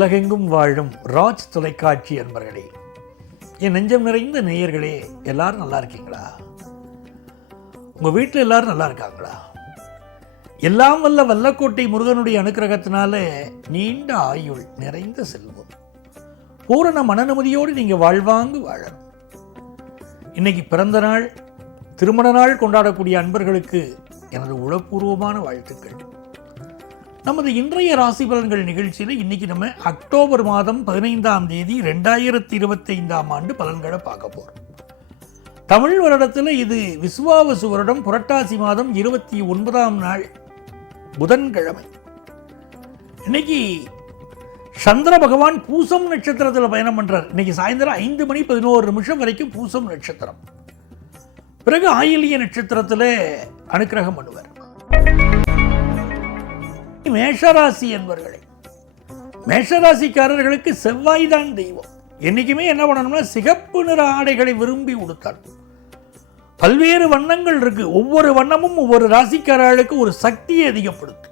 உலகெங்கும் வாழும் ராஜ் தொலைக்காட்சி என்பர்களே என் நெஞ்சம் நிறைந்த நேயர்களே எல்லாரும் நல்லா இருக்கீங்களா உங்கள் வீட்டில் எல்லாரும் நல்லா இருக்காங்களா எல்லாம் வல்ல வல்லக்கோட்டை முருகனுடைய அனுக்கிரகத்தினால நீண்ட ஆயுள் நிறைந்த செல்வம் பூரண மனநுமதியோடு நீங்கள் வாழ்வாங்கு வாழணும் இன்னைக்கு பிறந்த நாள் திருமண நாள் கொண்டாடக்கூடிய அன்பர்களுக்கு எனது உளப்பூர்வமான வாழ்த்துக்கள் நமது இன்றைய ராசி பலன்கள் நிகழ்ச்சியில் இன்னைக்கு நம்ம அக்டோபர் மாதம் பதினைந்தாம் தேதி ரெண்டாயிரத்தி இருபத்தைந்தாம் ஆண்டு பலன்களை பார்க்க போகிறோம் தமிழ் வருடத்தில் இது விசுவாவசு வருடம் புரட்டாசி மாதம் இருபத்தி ஒன்பதாம் நாள் புதன்கிழமை இன்னைக்கு சந்திர பகவான் பூசம் நட்சத்திரத்தில் பயணம் பண்ணுறார் இன்னைக்கு சாயந்தரம் ஐந்து மணி பதினோரு நிமிஷம் வரைக்கும் பூசம் நட்சத்திரம் பிறகு ஆயிலிய நட்சத்திரத்தில் அனுக்கிரகம் பண்ணுவார் மேஷராசி என்பவர்களே மேஷராசிக்காரர்களுக்கு செவ்வாய் தான் தெய்வம் என்றைக்குமே என்ன பண்ணணும்னா சிகப்பு நிற ஆடைகளை விரும்பி உடுத்தார் பல்வேறு வண்ணங்கள் இருக்கு ஒவ்வொரு வண்ணமும் ஒவ்வொரு ராசிக்காரர்களுக்கு ஒரு சக்தியை அதிகப்படுத்தும்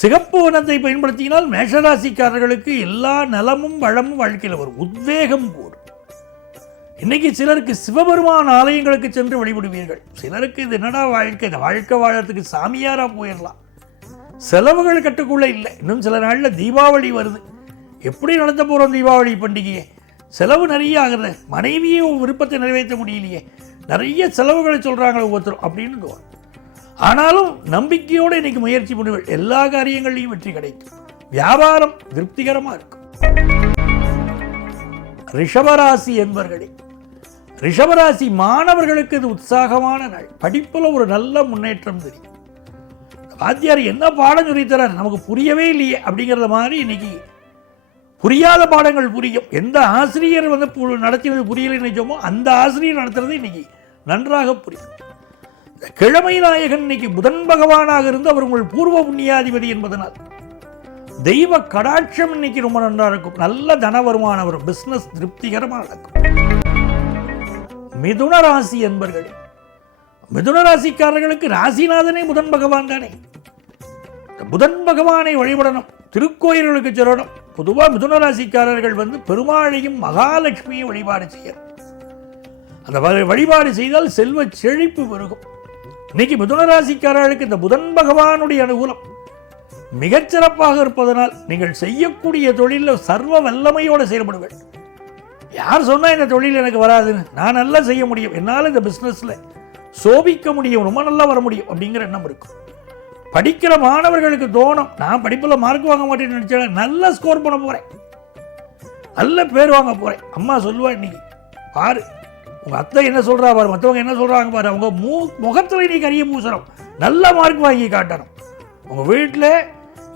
சிகப்பு வண்ணத்தை பயன்படுத்தினால் மேஷராசிக்காரர்களுக்கு எல்லா நலமும் வளமும் வாழ்க்கையில் வரும் உத்வேகம் கூடும் இன்னைக்கு சிலருக்கு சிவபெருமான் ஆலயங்களுக்கு சென்று வழிபடுவீர்கள் சிலருக்கு இது என்னடா வாழ்க்கை வாழ்க்கை வாழறதுக்கு சாமியாராக போயிடலாம் செலவுகள் கட்டுக்குள்ளே இல்லை இன்னும் சில நாளில் தீபாவளி வருது எப்படி நடத்த போகிறோம் தீபாவளி பண்டிகையை செலவு நிறைய ஆகுது மனைவியே விருப்பத்தை நிறைவேற்ற முடியலையே நிறைய செலவுகளை சொல்கிறாங்களே ஒவ்வொருத்தரும் அப்படின்னு தோணும் ஆனாலும் நம்பிக்கையோடு இன்றைக்கி முயற்சி பண்ணுவேன் எல்லா காரியங்கள்லையும் வெற்றி கிடைக்கும் வியாபாரம் திருப்திகரமாக இருக்கும் ரிஷபராசி என்பர்களே ரிஷபராசி மாணவர்களுக்கு இது உற்சாகமான நாள் படிப்பில் ஒரு நல்ல முன்னேற்றம் தெரியும் வாத்தியார் என்ன பாடம் சொல்லித்தரார் நமக்கு புரியவே இல்லையே அப்படிங்கிறத மாதிரி இன்னைக்கு புரியாத பாடங்கள் புரியும் எந்த ஆசிரியர் வந்து நடத்தினது புரியலைன்னு நினைச்சோமோ அந்த ஆசிரியர் நடத்துறது இன்னைக்கு நன்றாக புரியும் கிழமை நாயகன் இன்னைக்கு புதன் பகவானாக இருந்து அவர் உங்கள் பூர்வ புண்ணியாதிபதி என்பதனால் தெய்வ கடாட்சம் இன்னைக்கு ரொம்ப நன்றா இருக்கும் நல்ல தன வருமானம் வரும் பிஸ்னஸ் திருப்திகரமாக இருக்கும் மிதுன ராசி என்பர்கள் மிதுன ராசிக்காரர்களுக்கு ராசிநாதனே புதன் பகவான் தானே புதன் பகவானை வழிபடணும் திருக்கோயில்களுக்கு சொல்லணும் பொதுவாக மிதுனராசிக்காரர்கள் வந்து பெருமாளையும் மகாலட்சுமியும் வழிபாடு செய்யணும் அந்த வழிபாடு செய்தால் செல்வ செழிப்பு பெருகும் இன்னைக்கு மிதுனராசிக்காரர்களுக்கு இந்த புதன் பகவானுடைய அனுகூலம் மிகச்சிறப்பாக இருப்பதனால் நீங்கள் செய்யக்கூடிய தொழிலில் சர்வ வல்லமையோடு செயல்படுவேன் யார் சொன்னால் இந்த தொழில் எனக்கு வராதுன்னு நான் நல்லா செய்ய முடியும் என்னால் இந்த பிஸ்னஸில் சோபிக்க முடியும் ரொம்ப நல்லா வர முடியும் அப்படிங்கிற எண்ணம் இருக்கும் படிக்கிற மாணவர்களுக்கு தோணும் நான் படிப்பில் மார்க் வாங்க மாட்டேன்னு நினச்சேன் நல்லா ஸ்கோர் பண்ண போகிறேன் நல்ல பேர் வாங்க போகிறேன் அம்மா சொல்லுவா இன்னைக்கு பாரு உங்கள் அத்தை என்ன சொல்கிறா பாரு மற்றவங்க என்ன சொல்கிறாங்க பாரு அவங்க மூ முகத்தில் இன்னைக்கு அரிய பூசணும் நல்ல மார்க் வாங்கி காட்டணும் உங்கள் வீட்டில்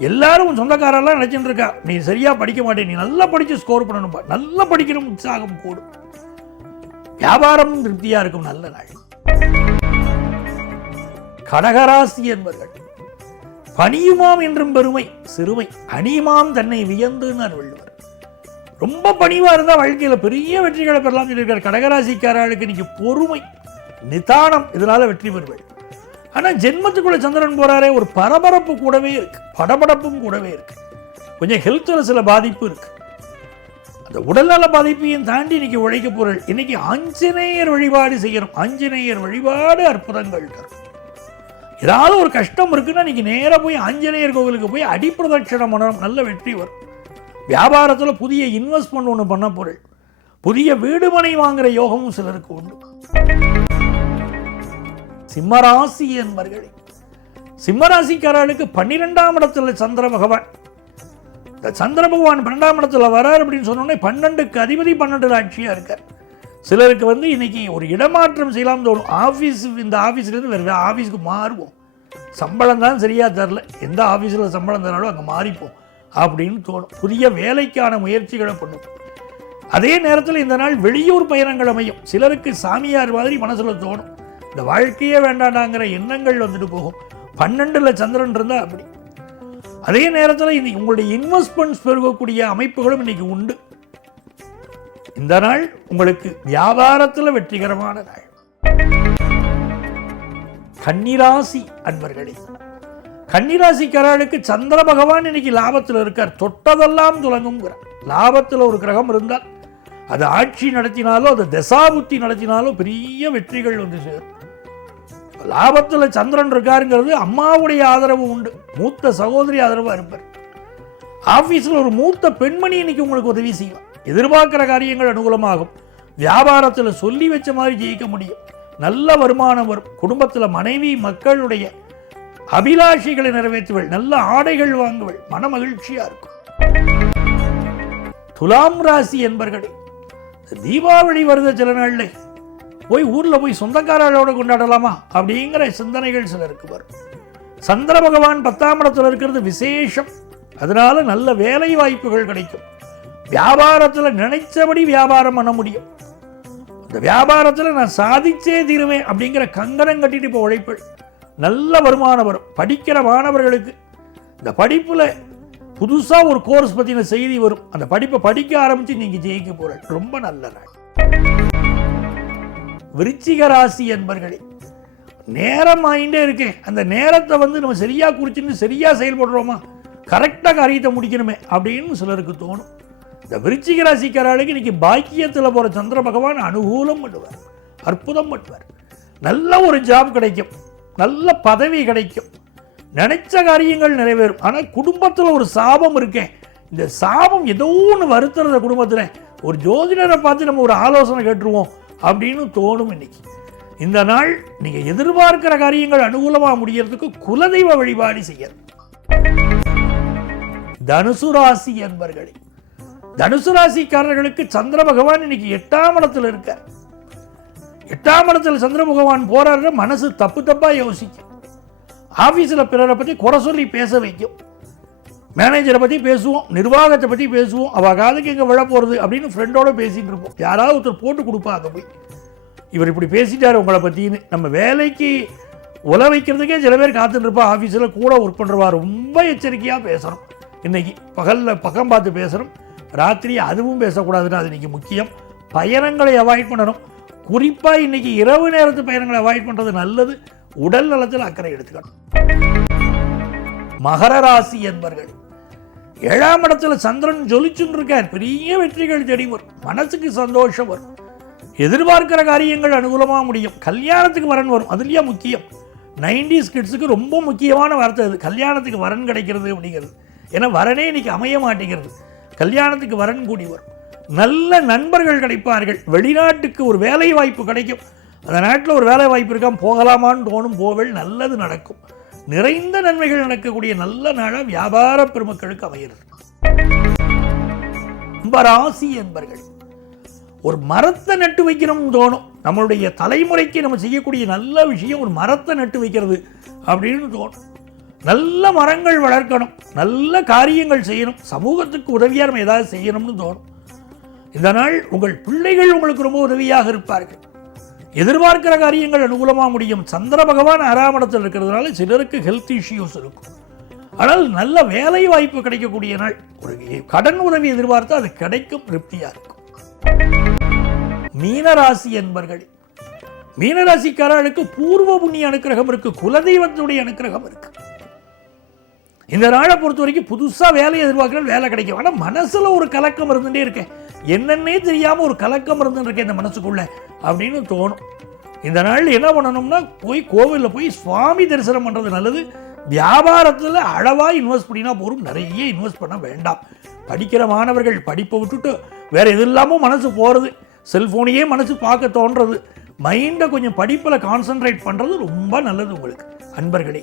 எல்லாரும் சொந்தக்காரெல்லாம் நினச்சிட்டு இருக்கா நீ சரியாக படிக்க மாட்டேன் நீ நல்லா படித்து ஸ்கோர் பண்ணணும்பா நல்லா படிக்கணும் உற்சாகம் கூடும் வியாபாரமும் திருப்தியாக இருக்கும் நல்ல நாள் கடகராசி என்பர்கள் பணியுமாம் என்றும் பெருமை சிறுமை அணியுமாம் தன்னை வியந்துன்னு வள்ளுவர் ரொம்ப பணிவாக இருந்தால் வாழ்க்கையில் பெரிய வெற்றிகளை பெறலாம் சொல்லியிருக்கார் கடகராசிக்காரர்களுக்கு இன்னைக்கு பொறுமை நிதானம் இதனால வெற்றி பெறுவேன் ஆனால் ஜென்மத்துக்குள்ள சந்திரன் போறாரே ஒரு பரபரப்பு கூடவே இருக்கு படபடப்பும் கூடவே இருக்கு கொஞ்சம் ஹெல்த்தில் சில பாதிப்பு இருக்கு அந்த உடல்நல பாதிப்பையும் தாண்டி இன்னைக்கு உழைக்க போகிறேன் இன்னைக்கு ஆஞ்சநேயர் வழிபாடு செய்யணும் ஆஞ்சநேயர் வழிபாடு அற்புதங்கள் தரும் ஏதாவது ஒரு கஷ்டம் இருக்குன்னா நீங்கள் நேராக போய் ஆஞ்சநேயர் கோவிலுக்கு போய் அடிப்பிரதட்சணம் பண்ணணும் நல்ல வெற்றி வரும் வியாபாரத்தில் புதிய இன்வெஸ்ட்மெண்ட் ஒன்று பண்ண பொருள் புதிய வீடு மனை வாங்குகிற யோகமும் சிலருக்கு உண்டு சிம்மராசி என்பர்களே சிம்மராசிக்காரர்களுக்கு பன்னிரெண்டாம் இடத்துல சந்திர பகவான் இந்த சந்திர பகவான் பன்னெண்டாம் இடத்துல வரார் அப்படின்னு சொன்னோடனே பன்னெண்டுக்கு அதிபதி பன்னெண்டு ஆட்சியா இருக்கார் சிலருக்கு வந்து இன்றைக்கி ஒரு இடமாற்றம் செய்யலாம் தோணும் ஆஃபீஸ் இந்த ஆஃபீஸ்லேருந்து வேறு ஆஃபீஸுக்கு மாறுவோம் சம்பளம் தான் சரியாக தரல எந்த ஆஃபீஸில் சம்பளம் தராலும் அங்கே மாறிப்போம் அப்படின்னு தோணும் புதிய வேலைக்கான முயற்சிகளை பண்ணும் அதே நேரத்தில் இந்த நாள் வெளியூர் பயணங்கள் அமையும் சிலருக்கு சாமியார் மாதிரி மனசில் தோணும் இந்த வாழ்க்கையே வேண்டாண்டாங்கிற எண்ணங்கள் வந்துட்டு போகும் பன்னெண்டில் சந்திரன் இருந்தால் அப்படி அதே நேரத்தில் இன்னைக்கு உங்களுடைய இன்வெஸ்ட்மெண்ட்ஸ் பெருகக்கூடிய அமைப்புகளும் இன்றைக்கி உண்டு இந்த நாள் உங்களுக்கு வியாபாரத்தில் வெற்றிகரமான நாள் கன்னிராசி அன்பர்களே கன்னிராசிக்காரர்களுக்கு சந்திர பகவான் இன்னைக்கு லாபத்தில் இருக்கார் தொட்டதெல்லாம் துலங்குங்கிறார் லாபத்தில் ஒரு கிரகம் இருந்தால் அது ஆட்சி நடத்தினாலோ அது தசாபுத்தி நடத்தினாலோ பெரிய வெற்றிகள் வந்து சேரும் லாபத்தில் சந்திரன் இருக்காருங்கிறது அம்மாவுடைய ஆதரவு உண்டு மூத்த சகோதரி ஆதரவாக இருப்பார் ஆஃபீஸில் ஒரு மூத்த பெண்மணி இன்னைக்கு உங்களுக்கு உதவி செய்யும் எதிர்பார்க்குற காரியங்கள் அனுகூலமாகும் வியாபாரத்தில் சொல்லி வச்ச மாதிரி ஜெயிக்க முடியும் நல்ல வருமானம் வரும் குடும்பத்தில் மனைவி மக்களுடைய அபிலாஷைகளை நிறைவேற்றுவள் நல்ல ஆடைகள் வாங்குவள் மன மகிழ்ச்சியாக இருக்கும் துலாம் ராசி என்பர்கள் தீபாவளி வருது சில நாளில் போய் ஊரில் போய் சொந்தக்காரர்களோடு கொண்டாடலாமா அப்படிங்கிற சிந்தனைகள் சிலருக்கு வரும் சந்திர பகவான் பத்தாம் இடத்தில் இருக்கிறது விசேஷம் அதனால் நல்ல வேலை வாய்ப்புகள் கிடைக்கும் வியாபாரத்தில் நினைச்சபடி வியாபாரம் பண்ண முடியும் இந்த வியாபாரத்தில் நான் சாதிச்சே தீருவேன் அப்படிங்கிற கங்கணம் கட்டிட்டு இப்போ உழைப்பள் நல்ல வருமானம் வரும் படிக்கிற மாணவர்களுக்கு இந்த படிப்பில் புதுசாக ஒரு கோர்ஸ் பற்றின செய்தி வரும் அந்த படிப்பை படிக்க ஆரம்பித்து நீங்கள் ஜெயிக்க போகிற ரொம்ப நல்ல நாள் விருச்சிக ராசி என்பர்களே நேரம் ஆகிட்டே இருக்கேன் அந்த நேரத்தை வந்து நம்ம சரியாக குறிச்சுன்னு சரியாக செயல்படுறோமா கரெக்டாக காரியத்தை முடிக்கணுமே அப்படின்னு சிலருக்கு தோணும் இந்த விருச்சிக ராசிக்காராளுக்கு இன்னைக்கு பாக்கியத்தில் போகிற சந்திர பகவான் அனுகூலம் பண்ணுவார் அற்புதம் பண்ணுவார் நல்ல ஒரு ஜாப் கிடைக்கும் நல்ல பதவி கிடைக்கும் நினைச்ச காரியங்கள் நிறைவேறும் ஆனால் குடும்பத்தில் ஒரு சாபம் இருக்கேன் இந்த சாபம் ஏதோ ஒன்று வருத்துறத குடும்பத்தில் ஒரு ஜோதிடரை பார்த்து நம்ம ஒரு ஆலோசனை கேட்டுருவோம் அப்படின்னு தோணும் இன்னைக்கு இந்த நாள் நீங்கள் எதிர்பார்க்கிற காரியங்கள் அனுகூலமாக முடியறதுக்கு குலதெய்வ வழிபாடு செய்யணும் தனுசு ராசி என்பர்களே தனுசு ராசிக்காரர்களுக்கு சந்திர பகவான் இன்னைக்கு எட்டாம் இடத்துல இருக்கார் எட்டாம் இடத்துல சந்திர பகவான் போறாரு மனசு தப்பு தப்பாக யோசிக்கும் ஆஃபீஸில் பிறரை பற்றி குறை சொல்லி பேச வைக்கும் மேனேஜரை பற்றி பேசுவோம் நிர்வாகத்தை பற்றி பேசுவோம் அவள் காதுக்கு இங்கே விழ போகிறது அப்படின்னு ஃப்ரெண்டோட பேசிகிட்டு இருப்போம் யாராவது ஒருத்தர் போட்டு கொடுப்பா அதை போய் இவர் இப்படி பேசிட்டார் உங்களை பற்றின்னு நம்ம வேலைக்கு உல வைக்கிறதுக்கே சில பேர் காத்துட்டு இருப்பா ஆஃபீஸில் கூட ஒர்க் பண்ணுறவா ரொம்ப எச்சரிக்கையாக பேசணும் இன்றைக்கி பகலில் பக்கம் பார்த்து பேசணும் ராத்திரி அதுவும் பேசக்கூடாதுன்னு அது இன்றைக்கி முக்கியம் பயணங்களை அவாய்ட் பண்ணணும் குறிப்பாக இன்றைக்கி இரவு நேரத்து பயணங்களை அவாய்ட் பண்ணுறது நல்லது உடல் நலத்தில் அக்கறை எடுத்துக்கணும் மகர ராசி என்பர்கள் ஏழாம் இடத்துல சந்திரன் ஜொலிச்சுன்னு இருக்கார் பெரிய வெற்றிகள் தேடி வரும் மனசுக்கு சந்தோஷம் வரும் எதிர்பார்க்கிற காரியங்கள் அனுகூலமாக முடியும் கல்யாணத்துக்கு வரன் வரும் அதுலேயே முக்கியம் நைன்டிஸ் கிட்ஸுக்கு ரொம்ப முக்கியமான வார்த்தை அது கல்யாணத்துக்கு வரன் கிடைக்கிறது அப்படிங்கிறது ஏன்னா வரனே இன்றைக்கி அமைய மாட்டேங்கிறது கல்யாணத்துக்கு வரன் கூடி வரும் நல்ல நண்பர்கள் கிடைப்பார்கள் வெளிநாட்டுக்கு ஒரு வேலை வாய்ப்பு கிடைக்கும் அந்த நாட்டில் ஒரு வேலை வாய்ப்பு இருக்கான் போகலாமான்னு தோணும் போவல் நல்லது நடக்கும் நிறைந்த நன்மைகள் நடக்கக்கூடிய நல்ல நாளாக வியாபார பெருமக்களுக்கு அமைகிறது ராசி என்பர்கள் ஒரு மரத்தை நட்டு வைக்கணும்னு தோணும் நம்மளுடைய தலைமுறைக்கு நம்ம செய்யக்கூடிய நல்ல விஷயம் ஒரு மரத்தை நட்டு வைக்கிறது அப்படின்னு தோணும் நல்ல மரங்கள் வளர்க்கணும் நல்ல காரியங்கள் செய்யணும் சமூகத்துக்கு உதவியாக நம்ம ஏதாவது செய்யணும்னு தோணும் இதனால் உங்கள் பிள்ளைகள் உங்களுக்கு ரொம்ப உதவியாக இருப்பார்கள் எதிர்பார்க்கிற காரியங்கள் அனுகூலமாக முடியும் சந்திர பகவான் ஆறாம் இருக்கிறதுனால சிலருக்கு ஹெல்த் இஷ்யூஸ் இருக்கும் ஆனால் நல்ல வேலை வாய்ப்பு கிடைக்கக்கூடிய நாள் ஒரு கடன் உதவி எதிர்பார்த்து அது கிடைக்கும் திருப்தியாக இருக்கும் மீனராசி என்பர்கள் மீனராசிக்காரர்களுக்கு பூர்வ புண்ணிய அனுக்கிரகம் இருக்கு குலதெய்வத்துடைய அனுக்கிரகம் இருக்குது இந்த நாளை பொறுத்த வரைக்கும் புதுசாக வேலையை எதிர்பார்க்குறது வேலை கிடைக்கும் ஆனால் மனசில் ஒரு கலக்கம் இருந்துகிட்டே இருக்கேன் என்னென்னே தெரியாமல் ஒரு கலக்கம் இருந்துட்டு இருக்கேன் இந்த மனசுக்குள்ளே அப்படின்னு தோணும் இந்த நாளில் என்ன பண்ணணும்னா போய் கோவிலில் போய் சுவாமி தரிசனம் பண்ணுறது நல்லது வியாபாரத்தில் அளவாக இன்வெஸ்ட் பண்ணினா போகும் நிறைய இன்வெஸ்ட் பண்ண வேண்டாம் படிக்கிற மாணவர்கள் படிப்பை விட்டுட்டு வேறு எது இல்லாமல் மனசு போகிறது செல்ஃபோனையே மனசு பார்க்க தோன்றது மைண்டை கொஞ்சம் படிப்பில் கான்சன்ட்ரேட் பண்ணுறது ரொம்ப நல்லது உங்களுக்கு அன்பர்களே